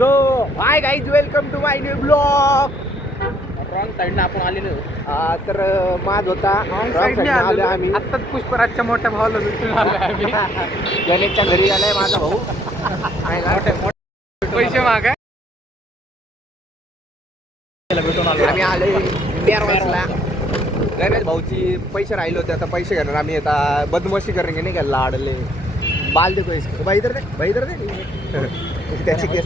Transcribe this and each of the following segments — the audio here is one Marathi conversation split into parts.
So hi guys, welcome to my new blog. Wrong साईडने आपण आलेलो. तर माझ होता रॉंग साईडने आलो आम्ही. आत्ताच पुष्पराजच्या मोठ्या भावाला भेटून आलो आम्ही. गणेशच्या घरी आलाय माझा भाऊ. पैसे मागाय भेटून आलो आम्ही आले इंडिया रोड्सला. गणेश भाऊची पैसे राहिले होते, आता पैसे घेणार आम्ही. आता बदमाशी करेंगे नाही का, लाडले बाल देखो इसको. भाई इधर दे त्याची केस.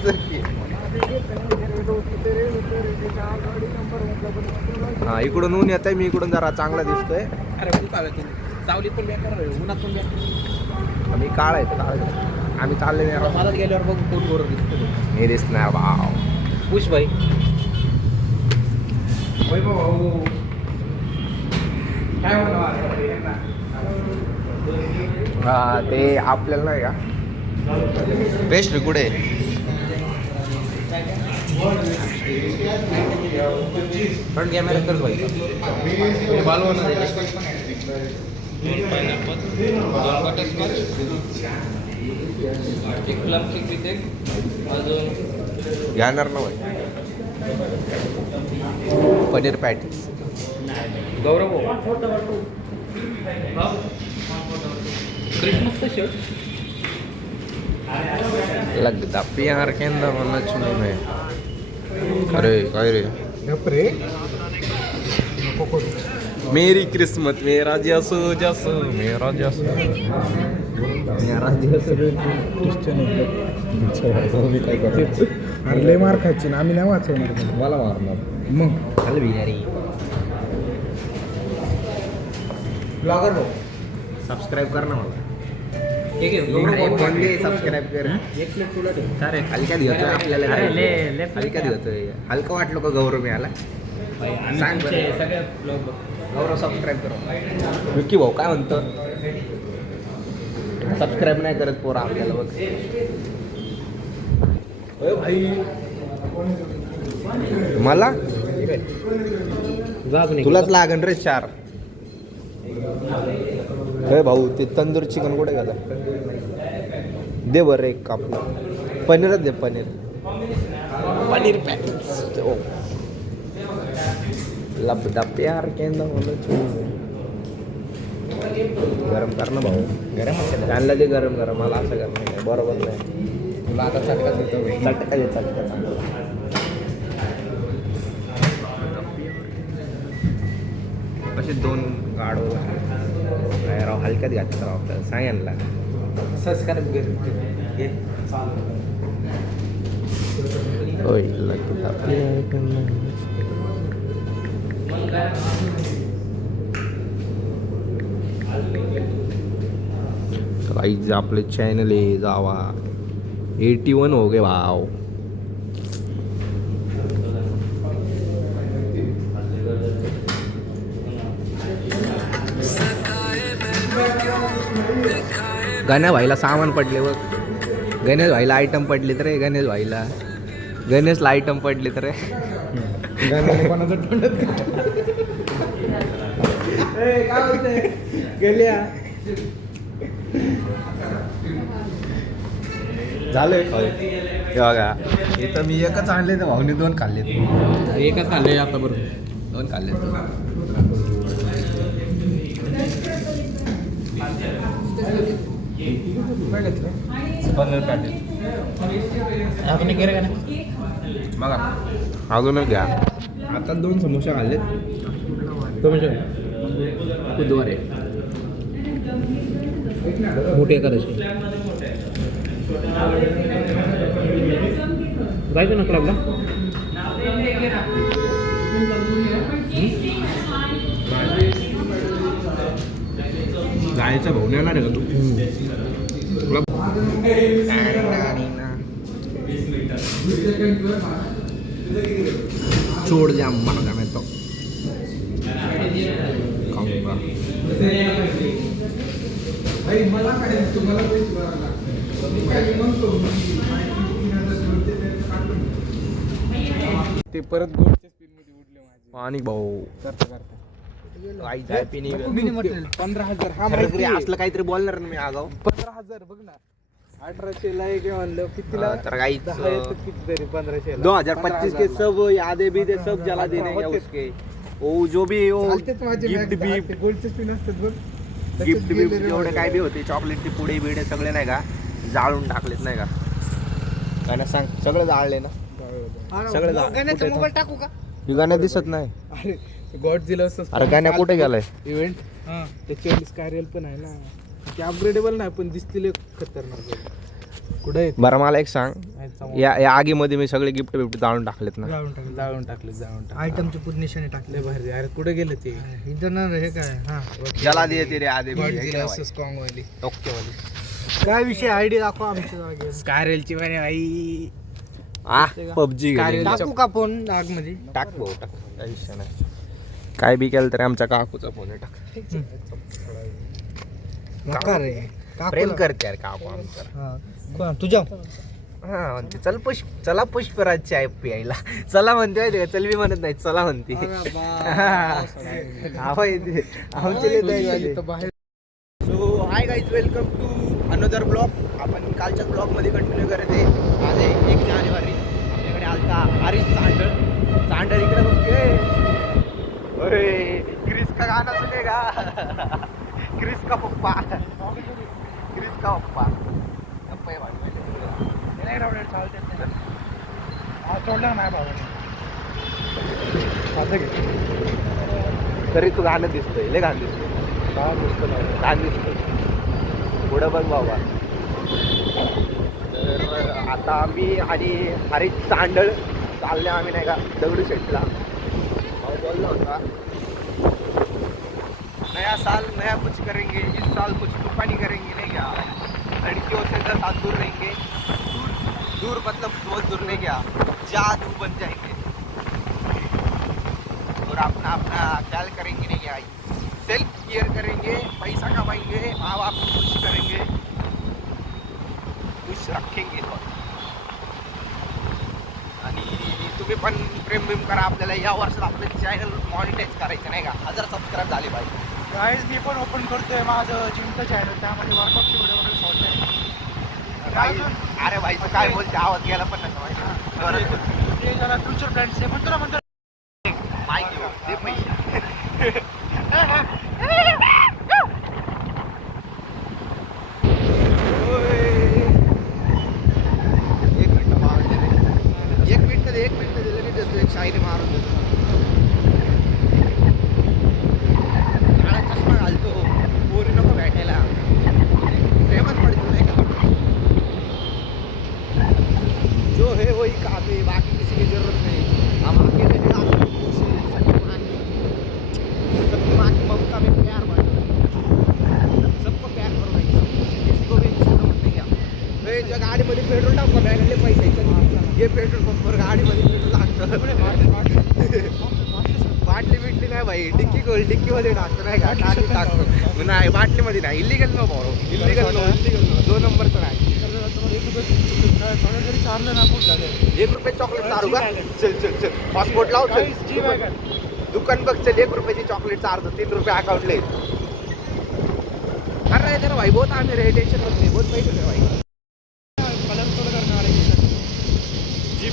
हा, इकडून ऊन येत आहे, मी इकडून जरा चांगला दिसतोय. अरे तू काय सावलीत पण बेकार, उन्हात पण बेकार. आम्ही काळ आहे, आम्ही चालले नाही. मला गेल्यावर बघ कोण बरोबर दिसतो. मी दिसणार भाऊ. पुष भाई हा, ते आपल्याला नाही का पेस्ट कुठे फ्रंट कॅमेरा कर भाई. घेणार ना भाई. पनीर पॅटीस. गौरव क्रिसमसचं शर्ट लगता प्यार के अंदर होना चाहिए. अरे काय रे, मेरी किस्मत मेरा जसो जसो मेरा जसो मेरा जसो. लय मार खायची ना, आम्ही नाही वाचवणार. मला मारणार मग ब्लॉगर भाऊ, सबस्क्राईब कर ना मला. ठीक कोणते सबस्क्राईब कर. एक प्लेट तुला दे. चालेल. हलक्यात घेतोय आपल्याला. अरे ले हलक्यात घेतोय. हलकं वाटलं का गौरव मी आला. सांग बरं. सगळे ब्लॉग गौरव सबस्क्राईब करा. विक्की भाऊ काय म्हणतो, सबस्क्राईब नाही करत पोरा आपल्याला बघ. भाई मला तुलाच लागन रे 4. हे भाऊ, ते तंदूर चिकन कुठे गेला? दे बरं एक कापलं. पनीरच दे, पनीर पॅटीस. लबदा प्यार केंदा होलं चाहिए. गरम कर ना भाऊ. गरम त्यांना ते गरम गरम, मला असं करणं नाही, बरोबर नाही. तुला आता चटका देतो. चटका दे, चटका. असे 2 गाडो राव, हलक्यात घातलं राव. आपल्याला सांगायला सबस्क्राईब घे. होय लगता गाइस, आपले चॅनल आहे जावा. 81 हो गए भाव. गण्या भाईला सामान पडले बघ. गणेश भाईला आयटम पडले तर गणेश भाईला. गणेशला आयटम पडले तर कोणाचं तोंडात गेल्या झालंय. हे बघा, इथं मी एकच आणले तर भाऊने 2 खाल्ले. एकच खाल्ले आता बरोबर. 2 खाल्ले. पनीर पॅटीस आपण केलं का नाही बघा, अजूनच घ्या. आता 2 समोसे खाल्लेत. बुधवार मोठी एकादशी जायचं ना क्लबला. जायचं भाऊ येणार आहे का तू? छोड़ जाम मांगा मैं तो खाऊंगा. ते परत गोडच्या स्पीडमध्ये उडले माझे. पाणी भाऊ. करता आई जाय पिणी. 15,000. हा असलं काहीतरी बोलणार ना मी आगाव. 15,000 बघ ना. 1800 एक म्हणलं कितीला तर काही कितीतरी 1500 2025 के सब यादें भी थे सब जला देने हैं उसके वो जो भी वो गिफ्ट भी गोल्डचे स्पिन असतात बघ गिफ्ट बी जेवढे काय बी होते चॉकलेटचे पुडे बिडे सगळे नाही का जाळून टाकलेत नाही का काय ना सांग सगळं जाळले ना सगळं जाळ मोबाईल टाकू का गाण्यात दिसत नाही अरे गॉड दिलं असतं अरे गाण्या कुठे गेलाय इव्हेंट त्याच्यावर स्कायरियल पण आहे ना ते अपग्रेडेबल नाही पण दिसतील खतरनाक कुठे आहेत बरं मला एक सांग या आगीमध्ये मी सगळे गिफ्ट बिफ्ट जाळून टाकलेत ना जाळून टाकले आयटमचे पूर्ण निशाणे टाकले भारी अरे कुठे गेले ते इथं हे काय हा जला दिए तेरे आधे गॉड दिलं असतं स्ट्रॉंग वाली ओके वाली काय विषय आयडी दाखवा आमच्या स्कायरेलची म्हणे आई पबजी टाकू का फोन आग मध्ये टाक भाऊ टाक काही विषय नाही काय बी केलं तरी आमच्या काकूचा फोन आहे टाक नका रे प्रेम करते यार काकू आमच्या तुझ्या हा म्हणते चल चला पुष्पराजची आहे प्यायला चला म्हणते माहिती का चल मी म्हणत नाही चला म्हणते so hi guys welcome to another blog आपण कालच्याच ब्लॉगमध्ये कंटिन्यू करत आहे आज 1 जानेवारी आपल्याकडे आलता हरीश चांडळ इकडे बघते क्रिस का गाना सुनेगा क्रिस का पप्पा पप्पा तरी तू गाणं दिसतोय लय घाण दिसतोय घाण दिसतोय पुढं बघ बाबा तर आता आम्ही आणि हरीश चांडळ चालले आम्ही नाही का दगडूशेठला बोलला होता नया साल नया कुछ करेंगे इस साल कुछ तूफानी करेंगे नहीं क्या लड़कियों से 10 हाथ दूर रहेंगे दूर मतलब बहुत दूर नहीं क्या जादू बन जाएंगे और अपना अपना ख्याल करेंगे नहीं क्या सेल्फ केयर करेंगे पैसा कमाएंगे माँ बाप को खुश करेंगे खुश रखेंगे आणि तुम्ही पण प्रेम बिम करा आपल्याला या वर्षात आपलं चॅनल मॉनिटाईज करायचं नाही का 1000 सबस्क्राईब झाले पाहिजे गाईज मी पण ओपन करतोय माझं जिमचं चॅनल त्यामध्ये वर्कआउटचे व्हिडिओ वगैरे सोडत आहे अरे भाई तू काय बोलते आवाज गेला पण नाही ते जरा फ्युचर प्लॅन्स आहे म्हणतो ना माहिती दे पैसे एक मिनिट दिलं नाही देतो एक शायरी मारून देतो काळा चष्मा घालतो पोरी नको भेटायला प्रेमात पडतो नाही का जो है वही काफी बाकी किसी की जरूरत नहीं हम अकेले हैं आपकी कोशिश सबकी माँ की ममता में प्यार बढ़ सबको प्यार करो भाई किसी को भी छोड़ो मत नहीं क्या जग गाडीमध्ये पेट्रोल टाकू बॅगले पैसे हे पेट्रोल पंपवर गाडीमध्ये पेट्रोल लागतं बाटली बिटली नाही भाई डिक्कीमध्ये टाकतो नाही का टाकतो नाही बाटलीमध्ये नाही इलिगल नो भाऊ इलिगल नो 2 नंबरचं नाही चाललं ना खूप झालं ₹1 चॉकलेट चारू का चल पासपोर्ट लाव चल दुकान बघ चल ₹1 चॉकलेट चारतो ₹3 अकाउंटले अरे जरा भाई बहुत आम्ही रे टेन्शन मत नाही बहुत पैसे दे भाई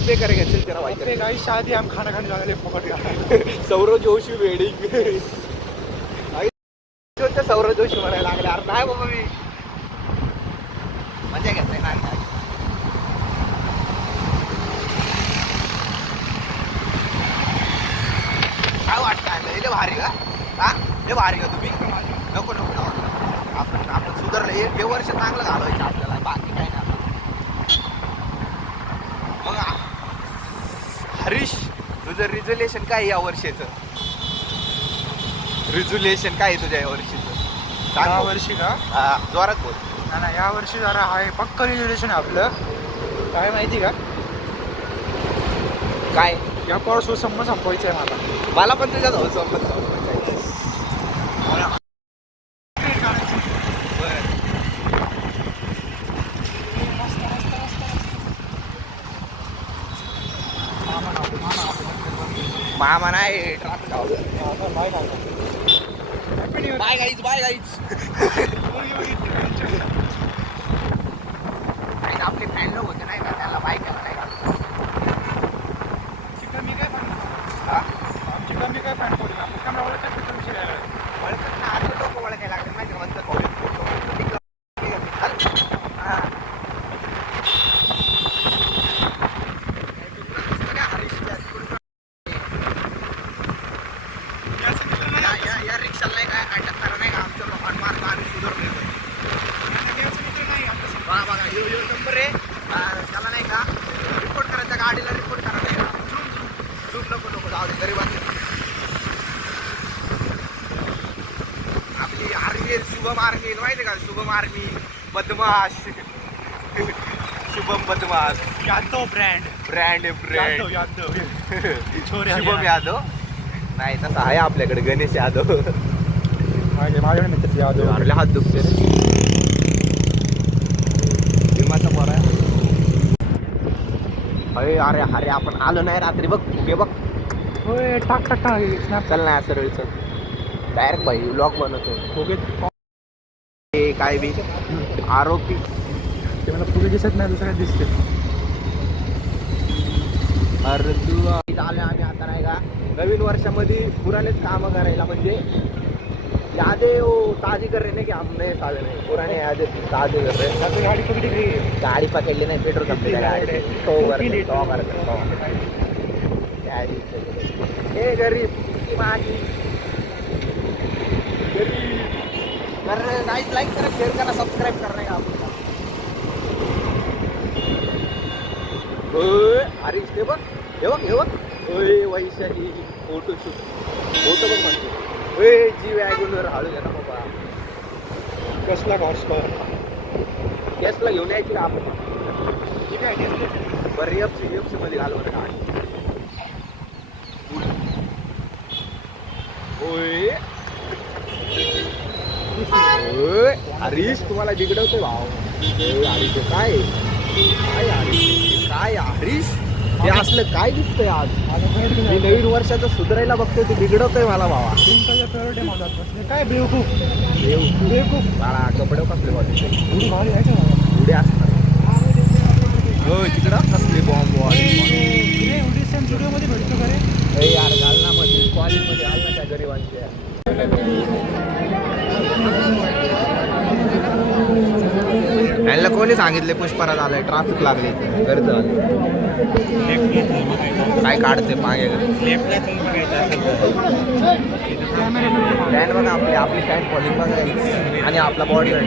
पे करेंगे चल तेरा भाई पे गाइस शादी हम खाना खाने जाने पकड़ गया सौरव जोशी वेडिंग सौरव जोशी म्हणायला लागले अरे नाही बाबा मी मजा घेतली नाही काय वाटतं लय भारी का हा लय भारी का तुम्ही नको आपण सुधारलं हे वर्ष चांगलं घालवायचं आपल्याला बाकी काय नाही मग हरीश तुझं रिझोल्युशन काय या वर्षीचं रिझोल्युशन काय तुझ्या या वर्षीचं या वर्षी का जोरात बोल ना या वर्षी जरा आहे पक्क रिझोल्युशन आपलं काय माहिती का काय या पाऊस संबंध संपवायचं आहे मला पण तुझ्या जाऊ संबंध संपवायचा मामा नाही ट्रॅफिक बाय गाईज आपले फॅन लोक होते नाही का त्याला बायकाला नाही का हा? ओळखत ना आता लोक ओळखायला लागले माहिती म्हणतात हा. या रिक्षाला नाही काय अटक करा नाही का आमच्या लोकांना मार्ग आम्ही सुधारले बघा यो नंबर आहे त्याला नाही का रिपोर्ट करायचा गाडीला रिपोर्ट करा नाही का झूम नको जाऊ दे गरीबांनी आपली आर्मी शुभम आर्मी माहिती का शुभम आर्मी बदमाश शुभम बदमाश यादव ब्रँड ब्रँड यादव शुभम यादव नाही तसा आहे आपल्याकडे गणेश यादव माझ्या मित्र यादव आपल्या हात दुखते रे भीमाचा पोरा अरे अरे अरे आपण आलो नाही रात्री बघ फुगे बघ होय टाक स्नॅप चल नाही सरळ चल डायरेक्ट भाई ब्लॉग बनवतो फुगे हे काय बी आरोपी ते मला फुगे दिसत नाही दुसऱ्या दिसते अरे तू आलो आम्ही आता नाही का नवीन वर्षामध्ये पुरानेच कामं करायला म्हणजे यादें वो ताजी कर रहे ना कि हमने साले नहीं पुराने यादें ताजी कर रहे हैं गाडी पकडी गाड़ी पकड़ लेना पेट्रोल कंपनी गाड़ी तो ए गरीब की माँ की गरीब गाइस लाइक करें शेयर करना सब्सक्राइब करने का आपको अरे इसके बघ हे बघ ओए वैशाली फोटोशूट फोटो बघ म्हणतो ओए जी वॅगनवर हळू घ्या ना बाबा कसला हॉर्सपावर गॅसला घेऊन यायची का आपण ठीक आहे बरं एफसी मध्ये घालू बरं गाडी ओए ओए हरीश तुम्हाला बिघडवतोय भाव हरीश काय काय हरीश हे असलं काय दिसतंय आज मी नवीन वर्षाचं सुधारायला बघतोय ते बिघडवतोय मला भावा फेवरेट आहे माझा काय बेवकूफ मला कपडे कसले वाटते उडी भारी आहे का उड्या असतात हो तिकडं कसले बॉम्ब उडी सेम स्टुडिओमध्ये भेटतो का रे यार घाल ना मध्ये कॉलेजमध्ये घाल ना त्या गरिबांच्या यांना कोणी सांगितले पुष्पराज आलाय ट्रॅफिक लागले गरज काय काढते मागे पॅन्ट बघा आपली पॅन्ट फॉलिंग बघा आणि आपला बॉडी अरे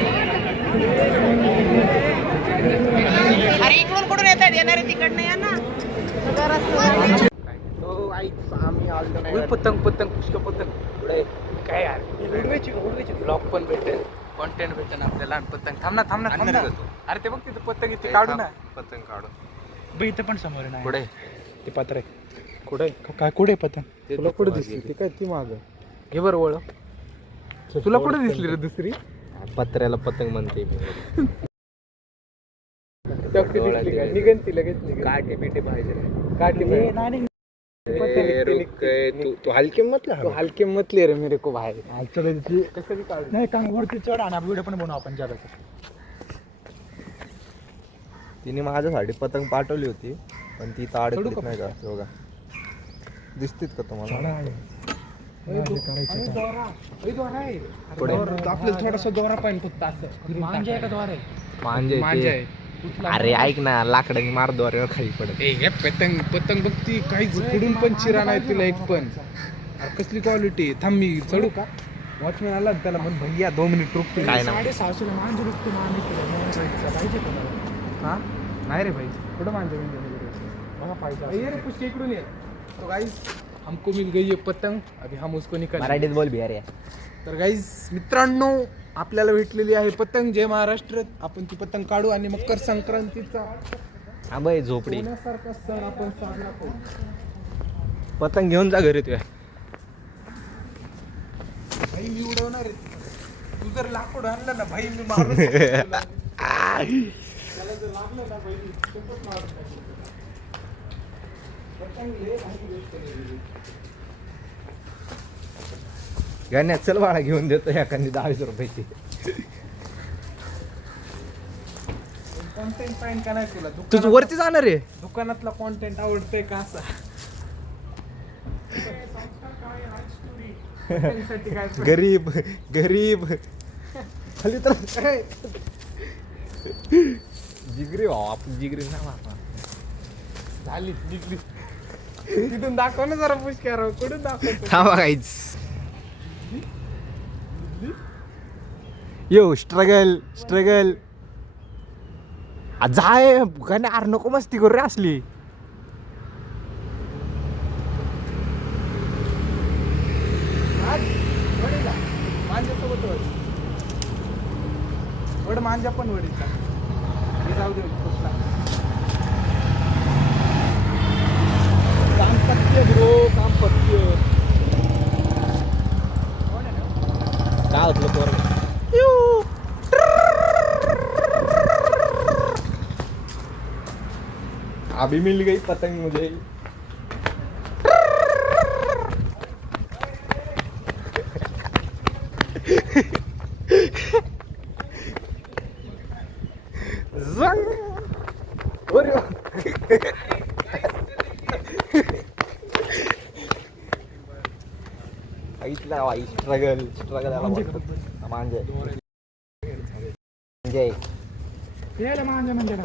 इकडून कुठून येतात येणारे तिकडनं या ना तो आम्ही आलो नाही पतंग पुष्क पतंग पुढे काय यार उडवायची ब्लॉग पण भेटेल कॉन्टेंट भेटेल आपल्याला पतंग थांब ना अरे ते बघ तिथं पतंग इथे काढू ना पतंग काढू बघ इथं पण समोर नाही पुढे ते पत्र आहे कुठे काय कुठे पतंग तुला कुठे दिसली ती काय ती माग घे बरं ओळख तुला कुठे दिसली रे दुसरी पत्र्याला पतंग म्हणते मी निघन ती लगेच काटे बिटे पाहिजे काठी तू हलके मतला तो हलके मतले रे मेरे को बाहेर नाही काम वरती चढ आणि व्हिडिओ पण बनवू आपण ज्यादा तिने माझ्यासाठी पतंग पाठवली होती पण ती तर अडकलीच नाही का बघा दिसतीत का तुम्हाला आपल्याला थोडासा दोरा पाहिजे फक्त असं मांजे आहे का दोरा आहे मांजे आहे अरे ऐक ना लाकडाने मार द्वारे खाली पडत हे पतंग बघती काहीच कुठून पण चिरा नाही तिला एक पण अरे कसली क्वालिटी थांब मी चढू का वॉचमॅन आला त्याला म्हण भैया 2 मिनिट रुक काय ना 650 मांजे रुकतो पाहिजे हा नाही रे भाई कुठं मांजे बघा पाहिजे ये रे पुष्के इकडून ये तो गाइस हमको मिल गई है पतंग अभी हम उसको निकाल मराठीत बोल बिहार या तर गाईज मित्रांनो आपल्याला भेटलेली आहे पतंग जय महाराष्ट्र आपण ती पतंग काढू आणि मकर संक्रांतीचा हा बाई झोपडी सोन्यासारखा सण आपण साजरा करू पतंग घेऊन जा घरी तुझ्या भाई मी उडवणार आहे तू जर लाकूड आणलं ना भाई मी मारून त्याला जर लागलं ना भाई खूपच मारून टाकेल. पतंग लय भारी गोष्ट आहे. गाण्यात चल बाळा घेऊन देतो एखादी 10-20 रुपयाची कॉन्टेंट पाहिजे का नाही तुला? तुझं वरती जाणार आहे दुकानातला कॉन्टेंट आवडतंय का असा? साठी काय गरीब गरीब खाली तर जिगरी भाऊ आपण जिगरी ना बाबा. झाली जिंकली. तिथून दाखव ना जरा पुष्कर कुठून दाखवतो? थांबा काहीच यो स्ट्रगल स्ट्रगल जाय का नाही अरे नको मस्ती करू रे असली. मांजासोबत वड मांजा पण वडीचा हे जाऊ दे कुठला. कामपत्य ब्रो कामपत्य काय होतलं पोर अभी मिल गई पतंग मुझे. स्ट्रगल स्ट्रगल मांजे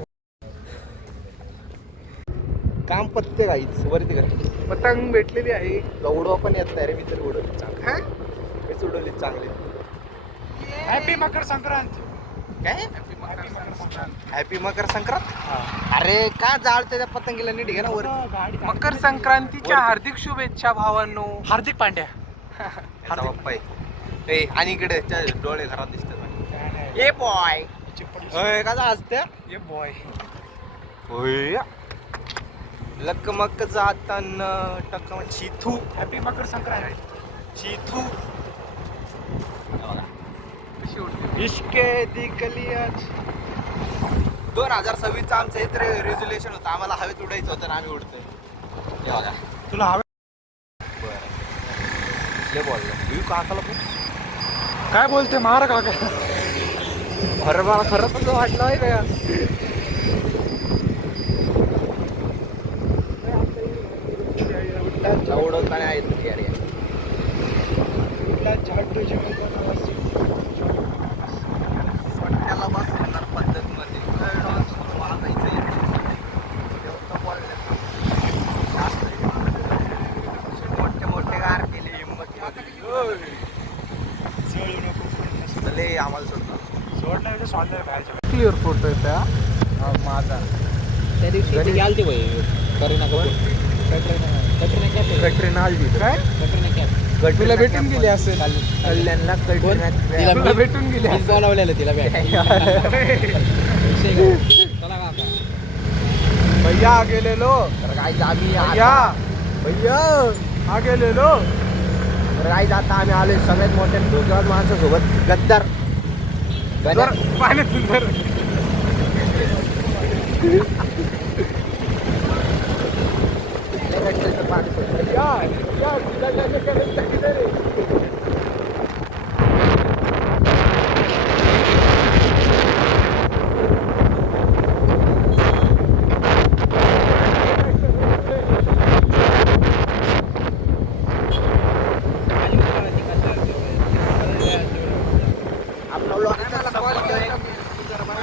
काम पत्ते काहीच वरती कर. पतंग भेटलेली आहे. उडवा पण येत नाही रे मी तर उडवली चांगली. मीच उडवली चांगली. हॅपी मकर संक्रांत. काय हॅपी मकर संक्रांत. अरे का जाळते त्या पतंगीला नीट घे ना वर. मकर संक्रांतीच्या हार्दिक शुभेच्छा भावांनो. हार्दिक पांड्या. बाप्पा आहे. आणि इकडे डोळे घरात दिसतात. ए बॉय का असत्या ये बॉय. होय लकमक जाताना टकम चिथू. हॅपी मकर संक्रांत. चिथू इश्के दिकलिया. 2026 आमचं इथे रेझोल्युशन होतं आम्हाला हवेत उडायचं होतं आणि आम्ही उडतोय. हे बघा तुला हवे बोललो काकाला पण काय बोलते मारा काका? अरे मला खरंच असं वाटलं आहे का. उडवताना आहेत यार त्याला बसणार पद्धतमध्ये मोठे मोठे गार केले हिंमत भले आम्हाला सोडणार. क्लिअर फोटो आहे त्या माझा. त्या दिवशी गेलते भाई करीना कपूर. कटरीना हल्दी काय तुला भेटून गेली असेल? कल्याणला तुला भेटून गेली असेल. बोलावलेलं तिला भैया आ गेलेलो. काय आम्ही भैया भैया आ गेलेलो. काय जाता आम्ही आलोय सगळ्यात मोठ्या डोक्यावर माणसासोबत गद्दार पाण्यात सुंदर.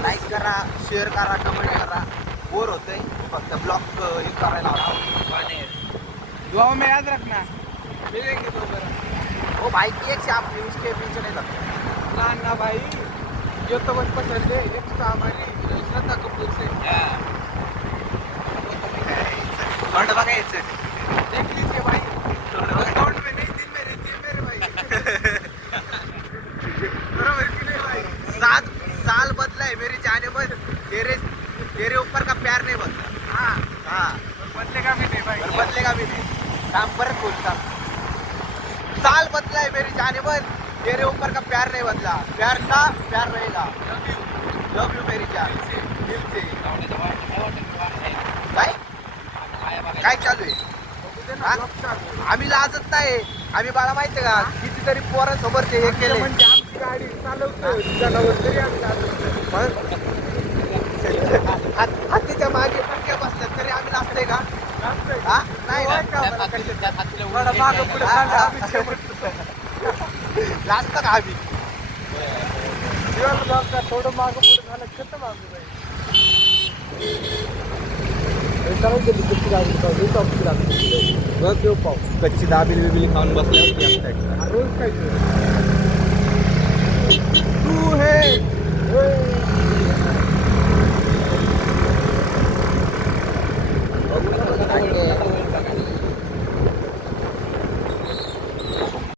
लाईक करा शेअर करा कमेंट करा. बोर होतंय फक्त ब्लॉग हे करायला दुआ में याद रखना. हो भाई की एक आप न्यूज के पीछे नहीं लगता. ना ना भाई ये तो बस पसंद है. एक्स्ट्रा हमारी श्रद्धा कपूर से फंड बघायचं. देख लीजिए भाई. अकाउंट में नहीं दिन में रहती है मेरे भाई. बराबर कि नहीं भाई? 7 साल बदला है मेरी जाने पर तेरे ऊपर का प्यार नहीं बदला. हाँ बदलेगा भी नहीं भाई. पर बदलेगा भी नहीं. काम पर बोलता साल बदला है मेरी जाने पर तेरे ऊपर का प्यार नहीं बदला. प्यार था प्यार रहेगा. लव यू मेरी जान दिल से. काय चालू आहे? आम्ही लाजत नाही. आम्ही बाळा माहितीये का कितीतरी पोरांसोबत हे केले. म्हणजे आमची गाडी चालवतो जनावर तरी आम्ही चालवतो. मग हातीच्या मागे पटक्या बसल्यात तरी आम्ही नाचतोय का हा? नाही ना. त्या हातीला थोडं मागं पुढं सांगा, आम्ही जास्त का आम्ही जेवायला जाऊ का? थोडं मागं पुढं झालं खतम आम्ही बाई. हे करायचं मी कच्ची दाबेली खाऊ, हे कच्ची दाबेली. रोज देऊ पाव. कच्ची दाबिली बिबिली खाऊन बसल्यावर रोज खायचं. तू हे